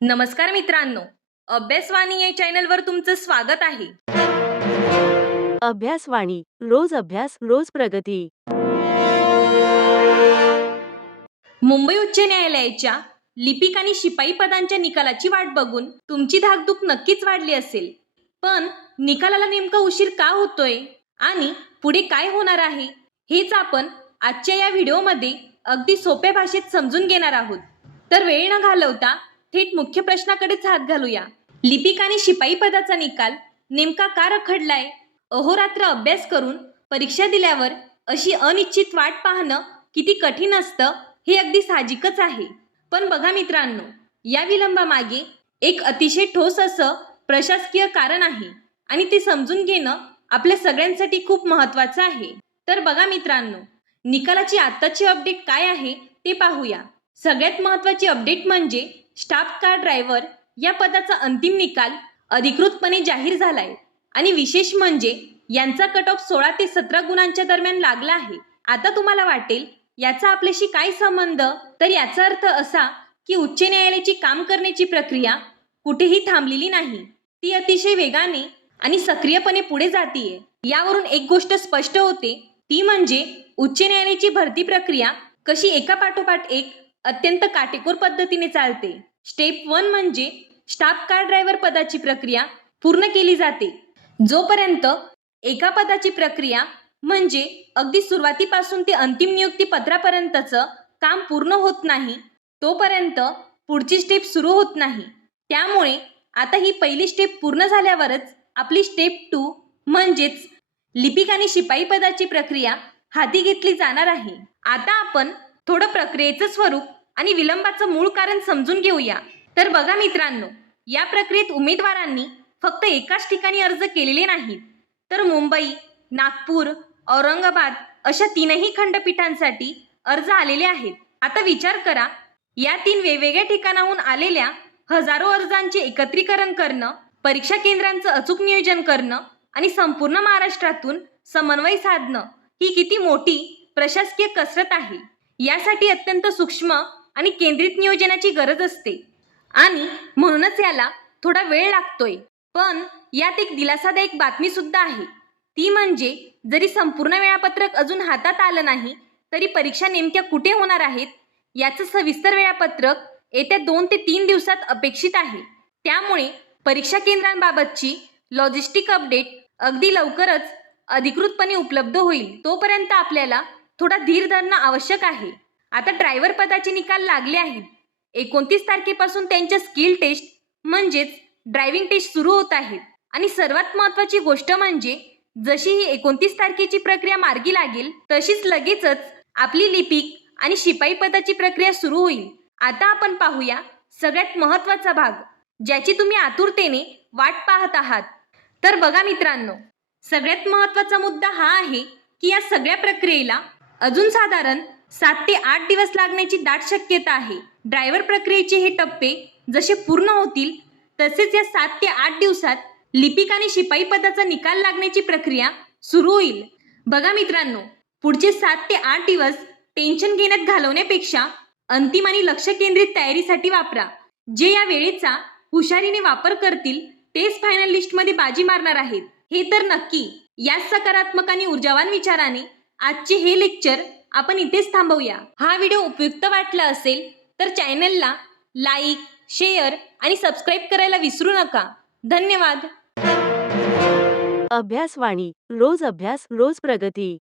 नमस्कार मित्रांनो, अभ्यासवाणी या चॅनलवर तुमचं स्वागत आहे. अभ्यासवाणी रोज अभ्यास रोज प्रगती. मुंबई उच्च न्यायालयाच्या लिपिक आणि शिपाई पदांच्या निकालाची वाट बघून तुमची धाकधूक नक्कीच वाढली असेल. पण निकालाला नेमका उशीर का होतोय आणि पुढे काय होणार आहे हेच आपण आजच्या या व्हिडिओमध्ये अगदी सोप्या भाषेत समजून घेणार आहोत. तर वेळ न घालवता थेट मुख्य प्रश्नाकडेच हात घालूया. लिपिक आणि शिपाई पदाचा निकाल नेमका का रखडलाय? अहोरात्र अभ्यास करून परीक्षा दिल्यावर अशी अनिश्चित वाट पाहणं किती कठीण असतं हे अगदी साहजिकच आहे. पण बघा मित्रांनो, या विलंबामागे एक अतिशय ठोस असं प्रशासकीय कारण आहे आणि ते समजून घेणं आपल्या सगळ्यांसाठी खूप महत्त्वाचं आहे. तर बघा मित्रांनो, निकालाची आत्ताची अपडेट काय आहे ते पाहूया. सगळ्यात महत्त्वाची अपडेट म्हणजे स्टाफ कार ड्रायव्हर या पदाचा अंतिम निकाल अधिकृतपणे जाहीर झालाय आणि विशेष म्हणजे यांचा कट ऑफ 16 ते 17 गुणांच्या दरम्यान लागला आहे. आता तुम्हाला वाटेल याचा आपल्याशी काय संबंध? तर याचा अर्थ असा की उच्च न्यायालयाची काम करण्याची प्रक्रिया कुठेही थांबलेली नाही, ती अतिशय वेगाने आणि सक्रियपणे पुढे जातीये. यावरून एक गोष्ट स्पष्ट होते, ती म्हणजे उच्च न्यायालयाची भरती प्रक्रिया कशी एका पाठोपाठ एक अत्यंत काटेकोर पद्धतीने चालते. स्टेप 1 म्हणजे स्टाफ कार ड्रायव्हर पदाची प्रक्रिया पूर्ण केली जाते. जोपर्यंत एका पदाची प्रक्रिया म्हणजे अगदी सुरुवातीपासून ते अंतिम नियुक्ती पत्रापर्यंतचं काम पूर्ण होत नाही, तोपर्यंत पुढची स्टेप सुरू होत नाही. त्यामुळे आता ही पहिली स्टेप पूर्ण झाल्यावरच आपली स्टेप 2 म्हणजेच लिपिक आणि शिपाई पदाची प्रक्रिया हाती घेतली जाणार आहे. आता आपण थोडं प्रक्रियेचं स्वरूप आणि विलंबाचं मूळ कारण समजून घेऊया. तर बघा मित्रांनो, या प्रक्रियेत उमेदवारांनी फक्त एकाच ठिकाणी अर्ज केलेले नाहीत, तर मुंबई, नागपूर, औरंगाबाद अशा 3ही खंडपीठांसाठी अर्ज आलेले आहेत. आता विचार करा, या 3 वेगवेगळ्या ठिकाणाहून आलेल्या हजारो अर्जांचे एकत्रीकरण करणं, परीक्षा केंद्रांचं अचूक नियोजन करणं आणि संपूर्ण महाराष्ट्रातून समन्वय साधणं ही किती मोठी प्रशासकीय कसरत आहे. यासाठी अत्यंत सूक्ष्म आणि केंद्रित नियोजनाची गरज असते आणि म्हणूनच याला थोडा वेळ लागतोय. पण यात एक दिलासादायक बातमी सुद्धा आहे, ती म्हणजे जरी संपूर्ण वेळापत्रक अजून हातात आलं नाही, तरी परीक्षा नेमक्या कुठे होणार आहेत याचं सविस्तर वेळापत्रक येत्या 2 ते 3 दिवसात अपेक्षित आहे. त्यामुळे परीक्षा केंद्रांबाबतची लॉजिस्टिक अपडेट अगदी लवकरच अधिकृतपणे उपलब्ध होईल. तोपर्यंत आपल्याला थोडा धीर धरणं आवश्यक आहे. आता ड्रायव्हर पदाचे निकाल लागले आहेत. 29 तारखेपासून त्यांच्या स्किल टेस्ट म्हणजेच ड्रायव्हिंग टेस्ट सुरू होत आहेत आणि सर्वात महत्त्वाची गोष्ट म्हणजे जशी ही 29 तारखेची प्रक्रिया मार्गी लागेल, तशीच लगेचच आपली लिपिक आणि शिपाई पदाची प्रक्रिया सुरू होईल. आता आपण पाहूया सगळ्यात महत्त्वाचा भाग, ज्याची तुम्ही आतुरतेने वाट पाहत आहात. तर बघा मित्रांनो, सगळ्यात महत्त्वाचा मुद्दा हा आहे की या सगळ्या प्रक्रियेला अजून साधारण 7 ते 8 दिवस लागण्याची दाट शक्यता आहे. ड्रायव्हर प्रक्रियेचे हे टप्पे जसे पूर्ण होतील, तसेच या 7 ते 8 दिवसात लिपिक आणि शिपाई पदाचा निकाल लागण्याची प्रक्रिया सुरू होईल. बघा मित्रांनो, पुढचे 7 ते 8 दिवस टेन्शन घेण्यात घालवण्यापेक्षा अंतिम आणि लक्ष केंद्रित तयारीसाठी वापरा. जे या वेळेचा हुशारीने वापर करतील तेच फायनल लिस्टमध्ये बाजी मारणार आहेत, हे तर नक्की. याच सकारात्मक आणि ऊर्जावान विचाराने आजचे हे लेक्चर आपण इथेच थांबवूया. हा व्हिडिओ उपयुक्त वाटला असेल तर चॅनलला लाईक, शेअर आणि सबस्क्राईब करायला विसरू नका. धन्यवाद. अभ्यासवाणी रोज अभ्यास रोज प्रगती.